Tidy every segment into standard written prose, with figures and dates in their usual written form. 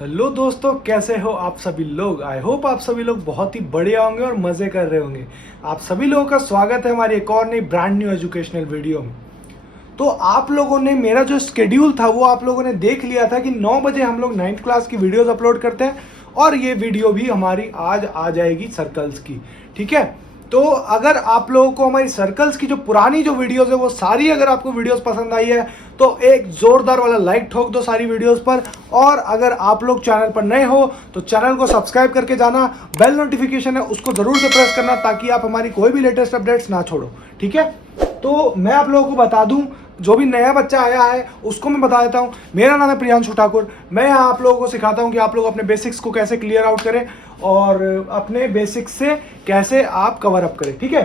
Hello दोस्तों, कैसे हो आप सभी लोग। आई होप आप सभी लोग बहुत ही बढ़िया होंगे और मज़े कर रहे होंगे। आप सभी लोगों का स्वागत है हमारी एक और नई ब्रांड न्यू एजुकेशनल वीडियो में। तो आप लोगों ने मेरा जो स्केड्यूल था वो आप लोगों ने देख लिया था कि 9 बजे हम लोग 9th क्लास की वीडियोस अपलोड करते हैं और ये वीडियो भी हमारी आज आ जाएगी सर्कल्स की। ठीक है, तो अगर आप लोगों को हमारी सर्कल्स की जो पुरानी जो वीडियोस है वो सारी अगर आपको वीडियोस पसंद आई है तो एक जोरदार वाला लाइक ठोक दो सारी वीडियोस पर। और अगर आप लोग चैनल पर नए हो तो चैनल को सब्सक्राइब करके जाना, बेल नोटिफिकेशन है उसको जरूर से प्रेस करना ताकि आप हमारी कोई भी लेटेस्ट अपडेट्स ना छोड़ो। ठीक है, तो मैं आप लोगों को बता दूं, जो भी नया बच्चा आया है उसको मैं बता देता हूं। मेरा नाम है प्रियांशु ठाकुर। मैं यहाँ आप लोगों को सिखाता हूं कि आप लोग अपने बेसिक्स को कैसे क्लियर आउट करें और अपने बेसिक्स से कैसे आप कवर अप करें। ठीक है,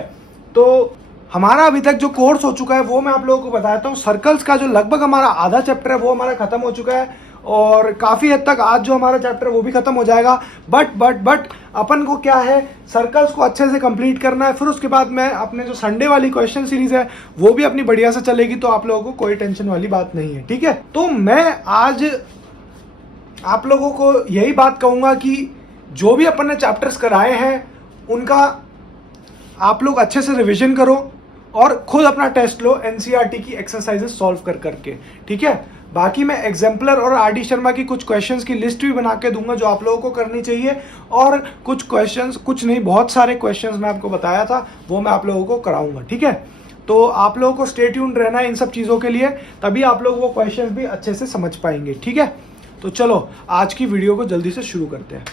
तो हमारा अभी तक जो कोर्स हो चुका है वो मैं आप लोगों को बताता हूँ। सर्कल्स का जो लगभग हमारा आधा चैप्टर है वो हमारा खत्म हो चुका है और काफ़ी हद तक आज जो हमारा चैप्टर है वो भी खत्म हो जाएगा। बट अपन को क्या है, सर्कल्स को अच्छे से कंप्लीट करना है। फिर उसके बाद मैं अपने जो संडे वाली क्वेश्चन सीरीज है वो भी अपनी बढ़िया से चलेगी, तो आप लोगों को कोई टेंशन वाली बात नहीं है। ठीक है, तो मैं आज आप लोगों को यही बात कहूँगा कि जो भी अपन ने चैप्टर्स कराए हैं उनका आप लोग अच्छे से रिविजन करो और खुद अपना टेस्ट लो एनसीईआरटी की एक्सरसाइजेस सॉल्व कर करके। ठीक है, बाकी मैं एग्जाम्पलर और आर डी शर्मा की कुछ क्वेश्चंस की लिस्ट भी बना के दूंगा जो आप लोगों को करनी चाहिए। और कुछ क्वेश्चंस, कुछ नहीं बहुत सारे क्वेश्चंस मैं आपको बताया था वो मैं आप लोगों को कराऊंगा। ठीक है, तो आप लोगों को स्टे ट्यून्ड रहना है इन सब चीज़ों के लिए, तभी आप लोग वो क्वेश्चंस भी अच्छे से समझ पाएंगे। ठीक है, तो चलो आज की वीडियो को जल्दी से शुरू करते हैं।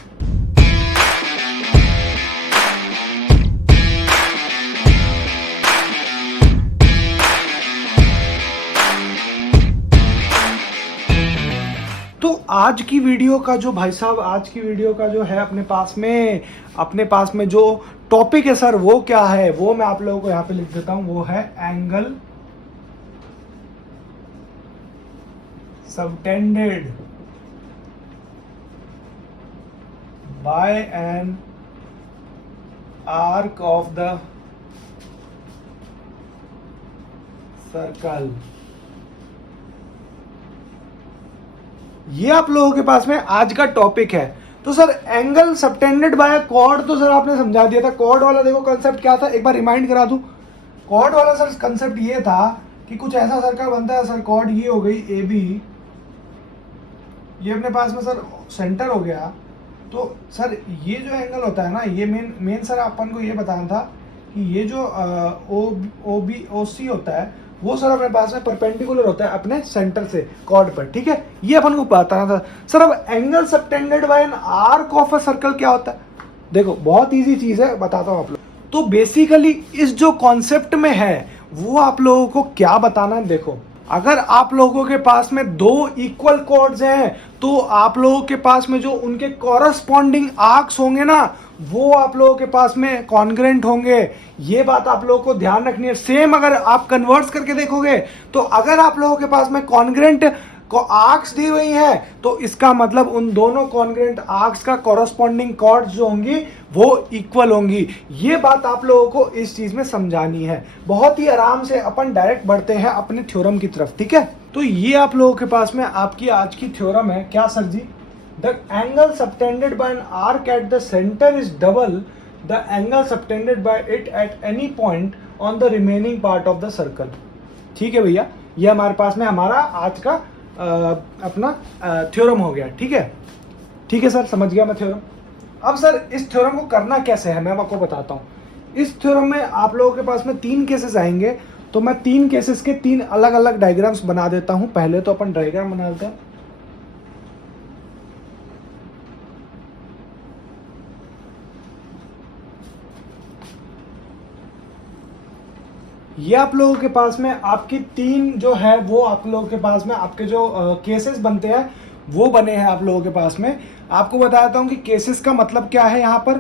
तो आज की वीडियो का जो भाई साहब, आज की वीडियो का जो है अपने पास में जो टॉपिक है सर वो क्या है, वो मैं आप लोगों को यहाँ पे लिख देता हूँ। वो है angle subtended by an arc of the circle. ये आप लोगों के पास में आज का टॉपिक है। तो sir angle subtended by chord तो सर आपने समझा दिया था। कॉर्ड वाला देखो कंसेप्ट क्या था, एक बार रिमाइंड करा दूं। कॉर्ड वाला सर कंसेप्ट ये था कि कुछ ऐसा सर्कल बनता है सर, कॉर्ड ये हो गई ए बी, ये अपने पास में सर सेंटर हो गया। तो सर ये जो एंगल होता है ना, ये मेन सर अपन को ये बताना था कि ये जो ओ बी ओ सी होता है वो सर अपने पास में परपेंडिकुलर होता है अपने सेंटर से कॉर्ड पर। ठीक है, ये अपन को बताना था सर। अब angle subtended by an arc of a circle क्या होता है, देखो बहुत इजी चीज है, बताता हूँ आप लोग। तो बेसिकली इस जो कॉन्सेप्ट में है वो आप लोगों को क्या बताना है, देखो अगर आप लोगों के पास में दो इक्वल कॉर्ड्स हैं तो आप लोगों के पास में जो उनके कॉरस्पॉन्डिंग आर्क्स होंगे ना वो आप लोगों के पास में कॉन्ग्रेंट होंगे। ये बात आप लोगों को ध्यान रखनी है। सेम अगर आप कन्वर्ट्स करके देखोगे तो अगर आप लोगों के पास में कॉन्ग्रेंट को आर्क्स दी हुई है तो इसका मतलब उन दोनों कॉन्ग्रेंट आर्क्स का कॉरस्पॉन्डिंग कॉर्ड्स जो होंगी वो इक्वल होंगी। ये बात आप लोगों को इस चीज में समझानी है। बहुत ही आराम से अपन डायरेक्ट बढ़ते हैं अपने थ्योरम की तरफ। ठीक है, तो ये आप लोगों के पास में आपकी आज की थ्योरम है। क्या sir ji, the angle subtended by an arc at the centre is double the angle subtended by it at any point on the remaining part of the circle. ठीक है भैया, ये हमारे पास में हमारा आज का अपना थ्योरम हो गया। ठीक है सर, समझ गया मैं थ्योरम। अब सर इस थ्योरम को करना कैसे है मैं आपको बताता हूँ। इस थ्योरम में आप लोगों के पास में 3 केसेस आएंगे, तो मैं 3 केसेस के 3 अलग अलग डायग्राम्स बना देता हूँ। पहले तो अपन डायग्राम बना देते हैं। ये आप लोगों के पास में आपकी 3 जो है वो आप लोगों के पास में आपके जो केसेस बनते हैं वो बने हैं आप लोगों के पास में। आपको बताता हूँ कि केसेस का मतलब क्या है। यहाँ पर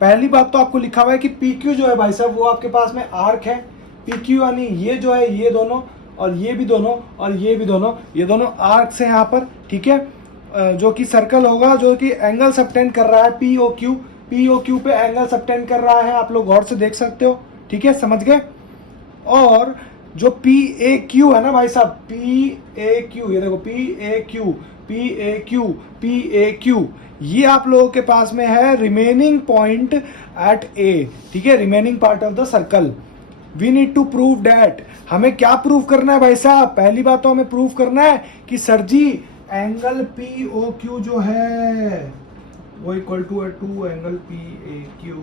पहली बात तो आपको लिखा हुआ है कि पी क्यू जो है भाई साहब वो आपके पास में आर्क है। पी क्यू यानी ये जो है ये दोनों और ये भी दोनों और ये भी दोनों, ये दोनों आर्क्स हैं यहाँ पर। ठीक है, जो कि सर्कल होगा जो कि एंगल सबटेंड कर रहा है पी ओ क्यू पे एंगल सबटेंड कर रहा है। आप लोग गौर से देख सकते हो। ठीक है, समझ गए। और जो पी ए क्यू है ना भाई साहब, पी ए क्यू, ये देखो P A Q, P A Q, ये आप लोगों के पास में है रिमेनिंग पॉइंट एट ए, ठीक है, remaining part of the circle. We need to prove that, हमें क्या प्रूव करना है भाई साहब? पहली बात तो हमें प्रूव करना है कि sir ji angle P O Q जो है वो equal to angle P A Q,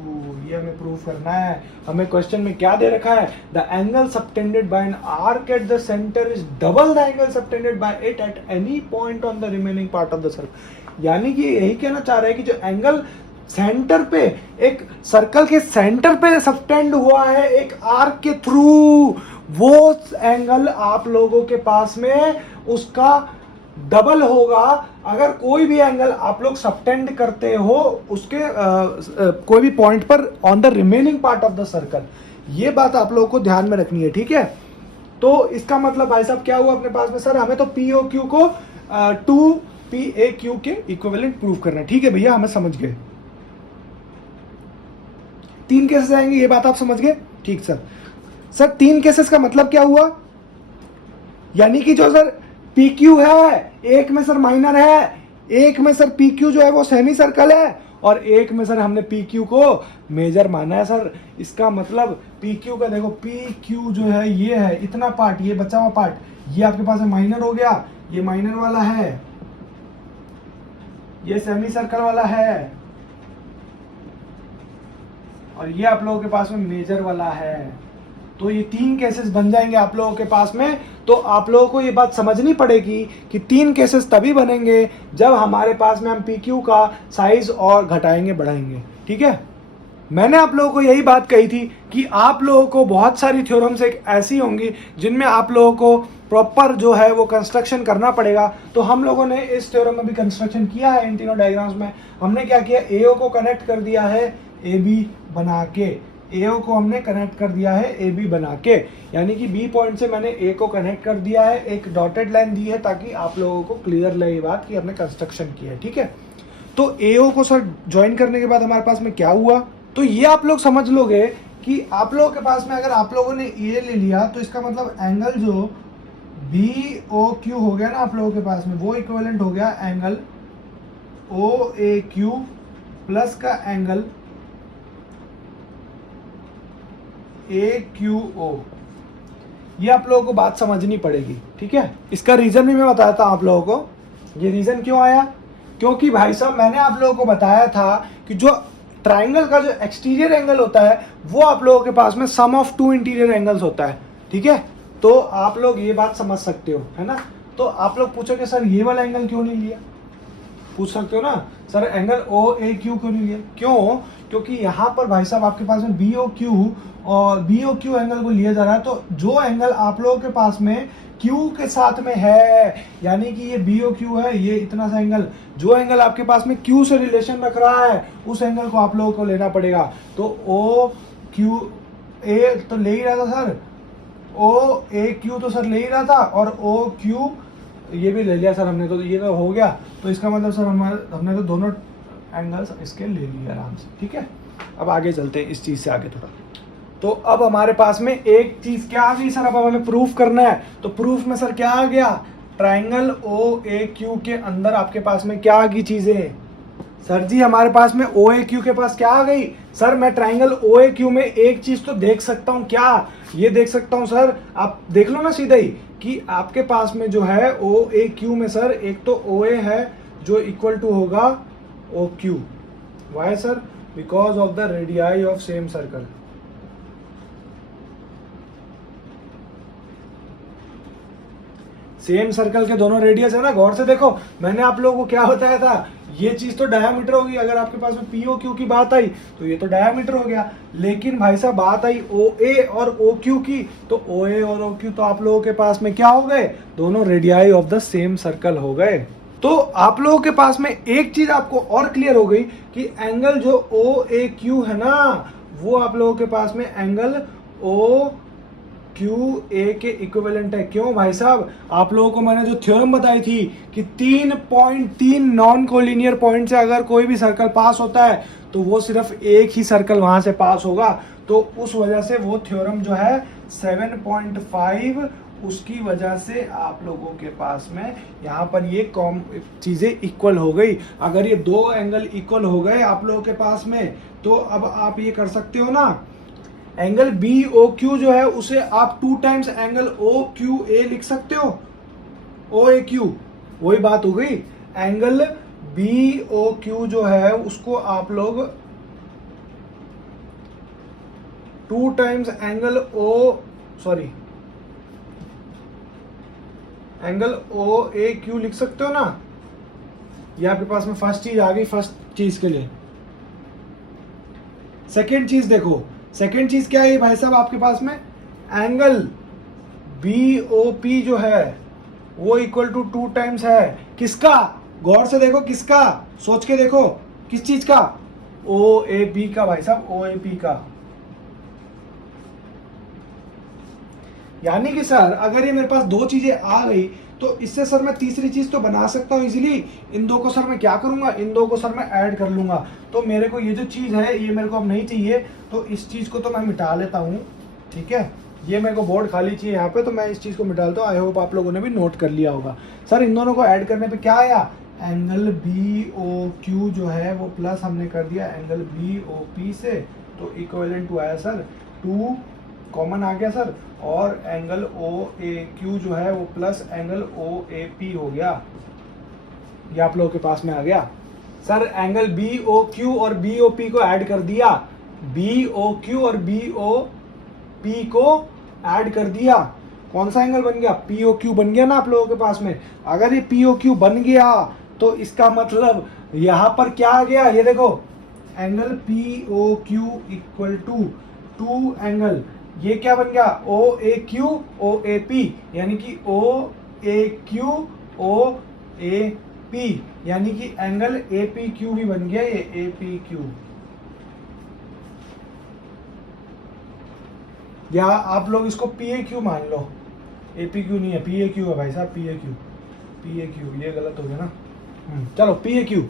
ये हमें प्रूव करना है। हमें क्वेश्चन में क्या दे रखा है? The angle subtended by an arc at the centre is double the angle subtended by it at any point on the remaining part of the circle. यानी कि यही कहना चाह रहे हैं कि जो एंगल सेंटर पे, एक सर्कल के सेंटर पे सबटेंड हुआ है एक आर्क के थ्रू, वो एंगल आप लोगों के पास में उसका डबल होगा अगर कोई भी एंगल आप लोग सबटेंड करते हो उसके कोई भी पॉइंट पर on the remaining part of the circle. ये बात आप लोगों को ध्यान में रखनी है, ठीक है। तो इसका मतलब भाई साहब क्या हुआ अपने पास में? सर हमें तो पी ओ क्यू को 2 पी ए क्यू के इक्विवेलेंट प्रूव करना है, ठीक है भैया, हमें समझ गए। 3 केसेस आएंगे, ये बात आप समझ गए, ठीक सर। सर 3 केसेस का मतलब क्या हुआ? यानी कि जो सर पी क्यू है, एक में सर माइनर है, एक में सर पी क्यू जो है वो सेमी सर्कल है, और एक में सर हमने पी क्यू को मेजर माना है सर। इसका मतलब पी क्यू का देखो, पी क्यू जो है ये है इतना पार्ट, ये बचा हुआ पार्ट, ये आपके पास में माइनर हो गया, ये माइनर वाला है, ये सेमी सर्कल वाला है, और ये आप लोगों के पास में मेजर वाला है। तो ये 3 केसेस बन जाएंगे आप लोगों के पास में। तो आप लोगों को ये बात समझनी पड़ेगी कि 3 केसेस तभी बनेंगे जब हमारे पास में हम पी क्यू का साइज और घटाएंगे बढ़ाएंगे, ठीक है। मैंने आप लोगों को यही बात कही थी कि आप लोगों को बहुत सारी थ्योरम्स एक ऐसी होंगी जिनमें आप लोगों को प्रॉपर जो है वो कंस्ट्रक्शन करना पड़ेगा। तो हम लोगों ने इस थ्योरम में भी कंस्ट्रक्शन किया है। इन तीनों डायग्राम्स में हमने क्या किया, एओ को कनेक्ट कर दिया है ए बी बना के, एओ को हमने कनेक्ट कर दिया है ए बी बना के, यानी कि बी पॉइंट से मैंने ए को कनेक्ट कर दिया है, एक डॉटेड लाइन दी है ताकि आप लोगों को क्लियर लगे बात कि हमने कंस्ट्रक्शन किया है, ठीक है। तो एओ को सर ज्वाइन करने के बाद हमारे पास में क्या हुआ, तो ये आप लोग समझ लोगे कि आप लोगों के पास में अगर आप लोगों ने ए ले लिया तो इसका मतलब एंगल जो बी ओ क्यू हो गया ना आप लोगों के पास में, वो इक्विवेलेंट हो गया एंगल ओ ए क्यू प्लस का एंगल ए क्यू ओ। ये आप लोगों को बात समझनी पड़ेगी, ठीक है। इसका रीजन भी मैं बताता हूं आप लोगों को। ये रीजन क्यों आया, क्योंकि भाई साहब मैंने आप लोगों को बताया था कि जो ट्राइंगल का जो एक्सटीरियर एंगल होता है वो आप लोगों के पास में सम ऑफ 2 इंटीरियर एंगल्स होता है, ठीक है। तो आप लोग ये बात समझ सकते हो, है ना। तो आप लोग पूछोगे सर ये वाला एंगल क्यों नहीं लिया, पूछ सकते हो ना, सर एंगल ओ ए क्यू क्यों नहीं लिया? क्यों? क्योंकि यहाँ पर भाई साहब आपके पास में बी ओ क्यू और बी ओ क्यू एंगल को लिया जा रहा है। तो जो एंगल आप लोगों के पास में क्यू के साथ में है, यानी कि ये बी ओ क्यू है, ये इतना सा एंगल, जो एंगल आपके पास में क्यू से रिलेशन रख रहा है उस एंगल को आप लोगों को लेना पड़ेगा। तो ओ क्यू ए तो ले ही रहा था सर, ओ ए क्यू तो सर ले ही रहा था, और ओ क्यू ये भी ले लिया सर हमने, तो ये तो हो गया। तो इसका मतलब सर हमने तो दोनों एंगल्स इसके ले लिए आराम से, ठीक है। अब आगे चलते हैं इस चीज़ से आगे थोड़ा। तो अब हमारे पास में एक चीज़ क्या आ गई सर, अब हमें प्रूफ करना है। तो प्रूफ में सर क्या आ गया, ट्राइंगल ओ ए क्यू के अंदर आपके पास में क्या आ गई चीज़ें? सर जी हमारे पास में ओ ए क्यू के पास क्या आ गई? सर मैं ट्राइंगल ओ ए क्यू में एक चीज़ तो देख सकता हूँ, क्या ये देख सकता हूँ सर, आप देख लो ना सीधा ही कि आपके पास में जो है ओ ए क्यू में सर एक तो ओ ए है जो इक्वल टू होगा O Q. Why sir? Because of the radii of same circle. Same circle के दोनों रेडियस है ना, गौर से देखो। मैंने आप लोगों को क्या बताया था, ये चीज तो डायामीटर होगी। अगर आपके पास में पीओ क्यू की बात आई तो ये तो डायामीटर हो गया, लेकिन भाई साहब बात आई ओ ए और ओ क्यू की, तो ओ ए और ओ क्यू तो आप लोगों के पास में क्या हो गए, दोनों radii of the same circle हो गए। तो आप लोगों के पास में एक चीज आपको और क्लियर हो गई कि एंगल जो ओ ए क्यू है ना, वो आप लोगों के पास में एंगल ओ क्यू ए के इक्विवेलेंट है। क्यों भाई साहब? आप लोगों को मैंने जो थ्योरम बताई थी कि 3 नॉन कोलिनियर पॉइंट से अगर कोई भी सर्कल पास होता है तो वो सिर्फ एक ही सर्कल वहां से पास होगा। तो उस वजह से वो थ्योरम जो है 7.5 उसकी वजह से आप लोगों के पास में यहाँ पर ये कॉम चीज़ें इक्वल हो गई। अगर ये दो एंगल इक्वल हो गए आप लोगों के पास में, तो अब आप ये कर सकते हो ना, एंगल बी ओ क्यू जो है उसे आप 2 times angle O Q A लिख सकते हो, ओ ए क्यू, वही बात हो गई। एंगल बी ओ क्यू जो है उसको आप लोग 2 टाइम्स एंगल एंगल ओ ए क्यू लिख सकते हो ना। ये आपके पास में फर्स्ट चीज आ गई, फर्स्ट चीज के लिए। सेकेंड चीज देखो, सेकेंड चीज क्या है भाई साहब आपके पास में, एंगल बी ओ पी जो है वो इक्वल टू 2 टाइम्स है किसका, गौर से देखो किसका, सोच के देखो किस चीज का, ओ ए पी का भाई साहब, ओ ए पी का। यानी कि सर अगर ये मेरे पास दो चीजें आ गई तो इससे सर मैं तीसरी चीज तो बना सकता हूँ इजीली। इन दो को सर मैं क्या करूंगा, इन दो को सर मैं ऐड कर लूंगा। तो मेरे को ये जो चीज है ये मेरे को अब नहीं चाहिए, तो इस चीज को तो मैं मिटा लेता हूँ, ठीक है। ये मेरे को बोर्ड खाली चाहिए यहाँ पे, तो मैं इस चीज को मिटा लेता हूँ। आई होप आप लोगों ने भी नोट कर लिया होगा। सर इन दोनों को ऐड करने पे क्या आया, एंगल बी ओ क्यू जो है वो प्लस हमने कर दिया एंगल बी ओ पी से, तो इक्विवेलेंट टू आया सर 2 कॉमन आ गया सर, और एंगल ओ ए क्यू जो है वो plus angle O A P हो गया। ये आप लोगों के पास में आ गया sir. Angle B O Q और बी ओ पी को ऐड कर दिया, बी ओ क्यू और बी ओ पी को ऐड कर दिया, कौन सा एंगल बन गया, पी ओ क्यू बन गया ना आप लोगों के पास में। अगर ये पी ओ क्यू बन गया तो इसका मतलब यहाँ पर क्या आ गया, ये देखो angle P O Q equal to 2 angle, ये क्या बन गया, ओ ए क्यू ओ ए पी, यानी कि ओ ए क्यू ओ ए पी, यानी कि एंगल ए पी क्यू भी बन गया ये ए पी क्यू। या आप लोग इसको पी ए क्यू मान लो, ए पी क्यू नहीं है, पी ए क्यू है भाई साहब, P A Q, P A Q, ये गलत हो गया ना। चलो पी ए क्यू।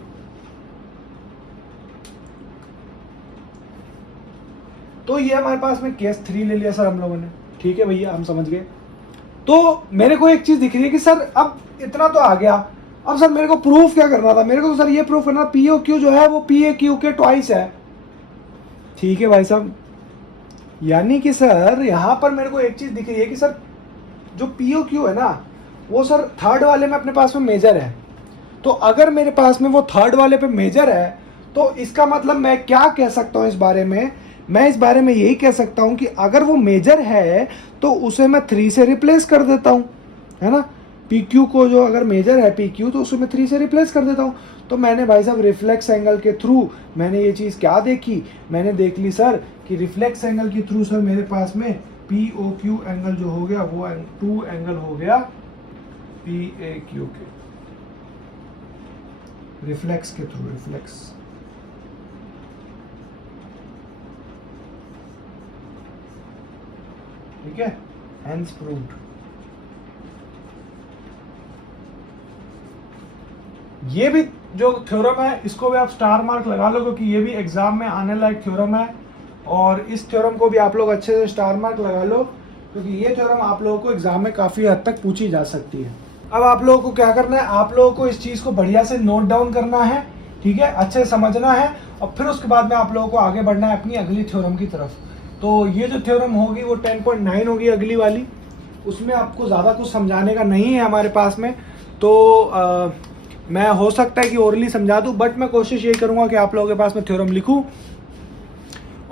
तो ये हमारे पास में केस 3 ले लिया सर हम लोगों ने, ठीक है भैया, हम समझ गए। तो मेरे को एक चीज दिख रही है कि सर अब इतना तो आ गया, अब सर मेरे को प्रूफ क्या करना था, मेरे को तो सर ये प्रूफ करना, पी ओ क्यू जो है वो पी ए क्यू के ट्वाइस है, ठीक है भाई साहब। यानी कि सर यहां पर मेरे को एक चीज दिख रही है कि सर जो पी ओ क्यू है ना वो सर थर्ड वाले में अपने पास में मेजर है। तो अगर मेरे पास में वो थर्ड वाले पे मेजर है तो इसका मतलब मैं क्या कह सकता हूं इस बारे में, मैं इस बारे में यही कह सकता हूं कि अगर वो मेजर है तो उसे मैं 3 से रिप्लेस कर देता हूं, है ना। पी क्यू को जो अगर मेजर है पी क्यू तो उसे मैं 3 से रिप्लेस कर देता हूं। तो मैंने भाई साहब रिफ्लेक्स एंगल के थ्रू मैंने ये चीज़ क्या देखी, मैंने देख ली सर कि रिफ्लेक्स एंगल के थ्रू सर मेरे पास में पी ओ क्यू एंगल जो हो गया वो 2 एंगल हो गया पी ए क्यू के, रिफ्लेक्स के थ्रू, रिफ्लेक्स। ठीक है, हेंस प्रूव्ड। ये भी जो थ्योरम है इसको भी आप स्टार मार्क लगा लो, क्योंकि ये भी एग्जाम में आने लायक थ्योरम है, और इस थ्योरम को भी आप लोग अच्छे से स्टार मार्क लगा लो, क्योंकि ये थ्योरम आप लोगों को एग्जाम में काफ़ी हद तक पूछी जा सकती है। अब आप लोगों को क्या करना है, आप लोगों को इस चीज़ को बढ़िया से नोट डाउन करना है, ठीक है, अच्छे से समझना है, और फिर उसके बाद में आप लोगों को आगे बढ़ना है अपनी अगली थ्योरम की तरफ। तो ये जो थ्योरम होगी वो 10.9 होगी अगली वाली, उसमें आपको ज़्यादा कुछ समझाने का नहीं है हमारे पास में। तो मैं हो सकता है कि ओरली समझा दूं, बट मैं कोशिश यही करूंगा कि आप लोगों के पास में थ्योरम लिखूं,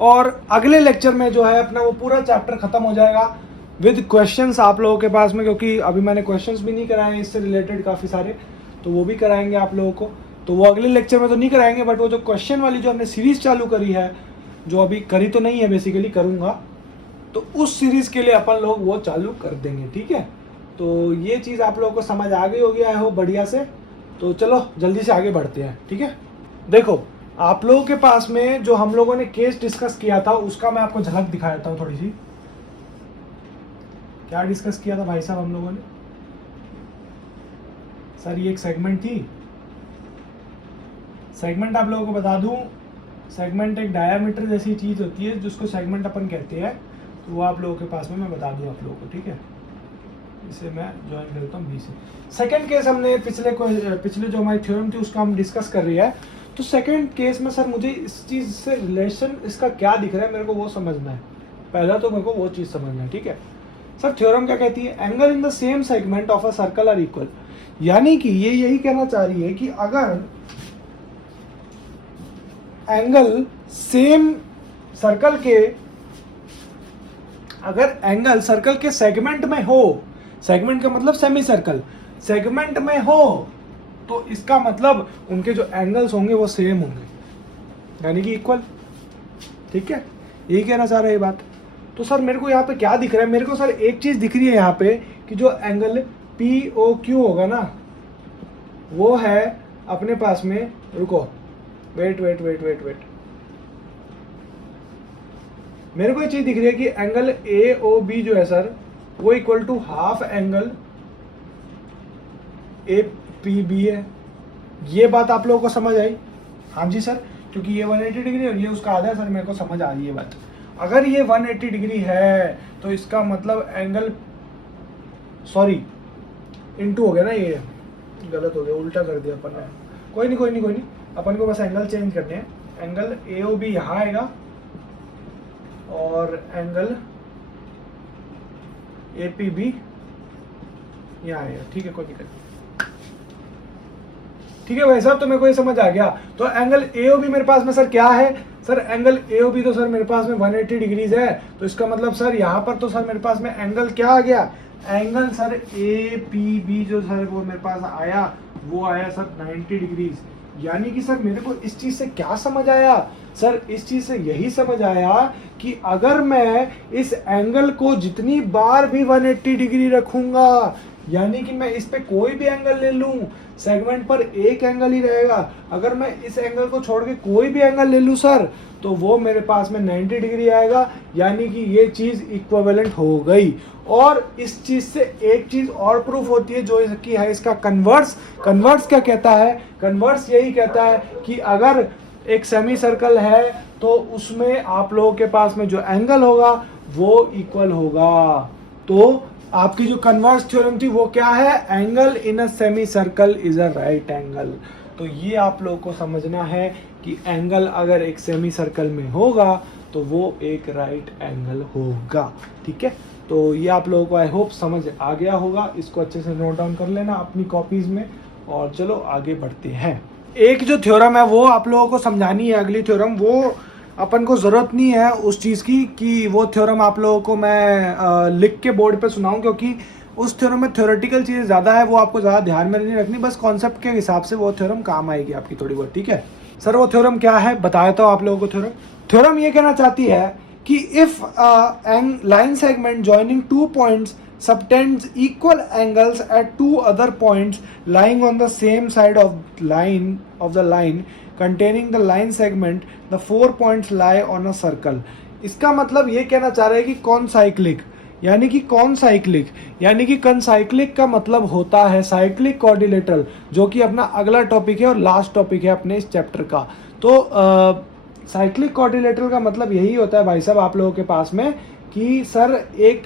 और अगले लेक्चर में जो है अपना वो पूरा चैप्टर खत्म हो जाएगा विद क्वेश्चंस आप लोगों के पास में, क्योंकि अभी मैंने क्वेश्चंस भी नहीं कराए हैं इससे रिलेटेड काफ़ी सारे, तो वो भी कराएंगे आप लोगों को। तो वो अगले लेक्चर में तो नहीं कराएंगे, बट वो जो क्वेश्चन वाली जो हमने सीरीज़ चालू करी है, जो अभी करी तो नहीं है बेसिकली, करूँगा, तो उस सीरीज़ के लिए अपन लोग वो चालू कर देंगे, ठीक है। तो ये चीज़ आप लोगों को समझ आ गई होगी आई होप बढ़िया से। तो चलो जल्दी से आगे बढ़ते हैं, ठीक है। देखो आप लोगों के पास में जो हम लोगों ने केस डिस्कस किया था उसका मैं आपको झलक दिखा देता हूँ थोड़ी सी। क्या डिस्कस किया था भाई साहब हम लोगों ने, सर ये एक सेगमेंट थी, सेगमेंट आप लोगों को बता दूं, सेगमेंट एक डायामीटर जैसी चीज़ होती है जिसको सेगमेंट अपन कहते हैं, तो वो आप लोगों के पास में मैं बता दूं आप लोगों को, ठीक है। इसे मैं ज्वाइन कर देता हूँ बी से। सेकेंड केस हमने पिछले जो हमारी थ्योरम थी उसका हम डिस्कस कर रही है। तो सेकेंड केस में सर मुझे इस चीज़ से रिलेशन इसका क्या दिख रहा है मेरे को वो समझना है। पहला तो मेरे को वो चीज़ समझना है, ठीक है सर। थ्योरम क्या कहती है, angle in the same segment of a circle are equal. यानी कि ये यही कहना चाह रही है कि अगर एंगल सेम सर्कल के, अगर एंगल सर्कल के सेगमेंट में हो, सेगमेंट का मतलब सेमी सर्कल, सेगमेंट में हो, तो इसका मतलब उनके जो एंगल्स होंगे वो सेम होंगे, यानी कि इक्वल। ठीक है, यही कहना चाह रहे हैं ये बात। तो सर मेरे को यहाँ पे क्या दिख रहा है, मेरे को सर एक चीज दिख रही है यहाँ पे कि जो एंगल पी ओ क्यू होगा ना, वो है अपने पास में, रुको वेट, मेरे को ये चीज दिख रही है कि एंगल ए ओ बी जो है सर वो equal to half angle A P B है। ये बात आप लोगों को समझ आई? हाँ जी सर, क्योंकि ये 180 डिग्री और ये उसका आधा है सर, मेरे को समझ आ रही है बात। अगर ये 180 डिग्री है तो इसका मतलब एंगल, सॉरी इनटू हो गया ना, ये गलत हो गया, उल्टा कर दिया अपन ने। कोई नहीं, अपन को बस एंगल चेंज करने हैं। एंगल ए ओ बी यहाँ आएगा और एंगल ए पी बी यहाँ आएगा। ठीक है, कोई दिक्कत नहीं। ठीक है भाई साहब, तो मेरे को ये समझ आ गया। तो एंगल ए ओ बी मेरे पास में सर क्या है, sir angle A O B तो सर मेरे पास में 180 डिग्रीज है। तो इसका मतलब सर यहाँ पर तो सर मेरे पास में एंगल क्या आ गया, angle sir A P B जो सर वो मेरे पास आया, वो आया सर 90 डिग्रीज। यानी कि सर मेरे को इस चीज से क्या समझ आया, सर इस चीज से यही समझ आया कि अगर मैं इस एंगल को जितनी बार भी 180 डिग्री रखूंगा, यानी कि मैं इस पे कोई भी एंगल ले लूं, सेगमेंट पर एक एंगल ही रहेगा। अगर मैं इस एंगल को छोड़ के कोई भी एंगल ले लूं सर, तो वो मेरे पास में 90 डिग्री आएगा। यानी कि ये चीज इक्विवेलेंट हो गई। और इस चीज से एक चीज और प्रूफ होती है जो कि है इसका कन्वर्स। कन्वर्स क्या कहता है, कन्वर्स यही कहता है कि अगर एक सेमी सर्कल है तो उसमें आप लोगों के पास में जो एंगल होगा वो इक्वल होगा। तो आपकी जो कन्वर्स थ्योरम थी वो क्या है, angle in a semi circle is a right angle. तो ये आप लोगों को समझना है कि एंगल अगर एक सेमी सर्कल में होगा तो वो एक राइट एंगल होगा। ठीक है, तो ये आप लोगों को आई होप समझ आ गया होगा। इसको अच्छे से नोट डाउन कर लेना अपनी कॉपीज में, और चलो आगे बढ़ते हैं। एक जो थ्योरम है वो आप लोगों को समझानी है, अगली थ्योरम, वो अपन को ज़रूरत नहीं है उस चीज़ की कि वो थ्योरम आप लोगों को मैं लिख के बोर्ड पे सुनाऊं, क्योंकि उस थ्योरम में थ्योरेटिकल चीज़ें ज़्यादा है, वो आपको ज़्यादा ध्यान में नहीं रखनी, बस कॉन्सेप्ट के हिसाब से वो थ्योरम काम आएगी आपकी थोड़ी बहुत। ठीक है सर, वो थ्योरम क्या है बता देता हूँ आप लोगों को। थ्योरम ये कहना चाहती है कि if line segment joining two points subtends equal angles at two other points lying on the same side of the line containing the line segment, the 4 points lie on a circle। इसका मतलब ये कहना चाह रहे हैं कि कॉनसाइक्लिक, यानी कि कॉनसाइक्लिक यानी कि कॉनसाइक्लिक का मतलब होता है साइक्लिक क्वाड्रिलेटरल, जो कि अपना अगला टॉपिक है और लास्ट टॉपिक है अपने इस चैप्टर का। तो साइक्लिक क्वाड्रिलेटरल का मतलब यही होता है भाई साहब आप लोगों के पास में कि सर एक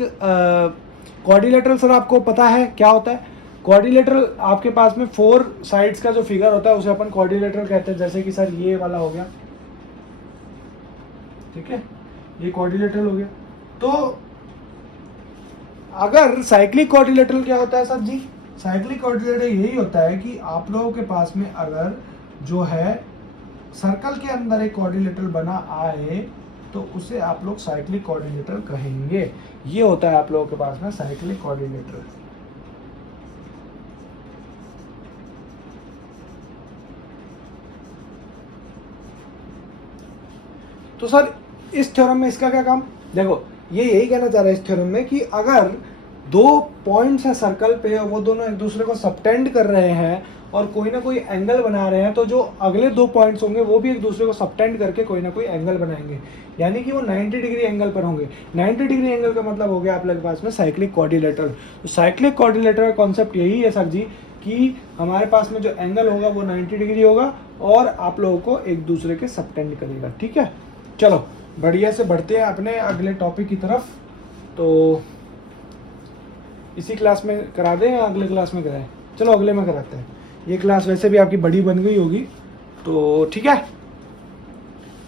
क्वाड्रिलेटरल सर आपको पता है क्या होता है। क्वाड्रिलेटरल आपके पास में 4 साइड्स का जो फिगर होता है उसे अपन क्वाड्रिलेटरल कहते हैं। जैसे कि सर ये वाला हो गया, ठीक है, ये क्वाड्रिलेटरल हो गया। तो अगर साइक्लिक क्वाड्रिलेटरल क्या होता है सर जी, साइक्लिक क्वाड्रिलेटरल यही होता है कि आप लोगों के पास में अगर जो है सर्कल के अंदर एक क्वाड्रिलेटरल बना आए तो उसे आप लोग साइक्लिक क्वाड्रिलेटरल कहेंगे। ये होता है आप लोगों के पास में साइक्लिक क्वाड्रिलेटरल। तो सर इस थ्योरम में इसका क्या काम, देखो ये यही कहना चाह रहा है इस थ्योरम में कि अगर 2 पॉइंट्स है सर्कल पे और वो दोनों एक दूसरे को सबटेंड कर रहे हैं और कोई ना कोई एंगल बना रहे हैं, तो जो अगले 2 पॉइंट्स होंगे वो भी एक दूसरे को सबटेंड करके कोई ना कोई एंगल बनाएंगे, यानी कि वो 90 डिग्री एंगल पर होंगे। 90 डिग्री एंगल का मतलब हो गया आप लोगों के पास में साइक्लिक क्वाड्रिलेटरल। तो साइक्लिक क्वाड्रिलेटरल का कॉन्सेप्ट यही है सर जी कि हमारे पास में जो एंगल होगा वो 90 डिग्री होगा और आप लोगों को एक दूसरे के सबटेंड करेगा। ठीक है, चलो बढ़िया से बढ़ते हैं अपने अगले टॉपिक की तरफ। तो इसी क्लास में करा दें या अगले क्लास में कराएं? चलो अगले में कराते हैं। ये क्लास वैसे भी आपकी बड़ी बन गई होगी, तो ठीक है।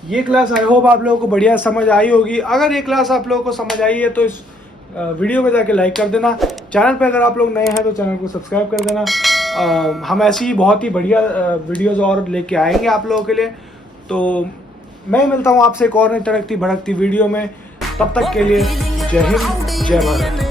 ये क्लास आई होप आप लोगों को बढ़िया समझ आई होगी। अगर ये क्लास आप लोगों को समझ आई है तो इस वीडियो को जाके लाइक कर देना। चैनल पे अगर आप लोग नए हैं तो चैनल को सब्सक्राइब कर देना। हम ऐसी ही बहुत ही बढ़िया वीडियोस और लेके आएंगे आप लोगों के लिए। तो मैं मिलता हूँ आपसे एक और नई तड़कती भड़कती वीडियो में। तब तक के लिए जय हिंद, जय भारत।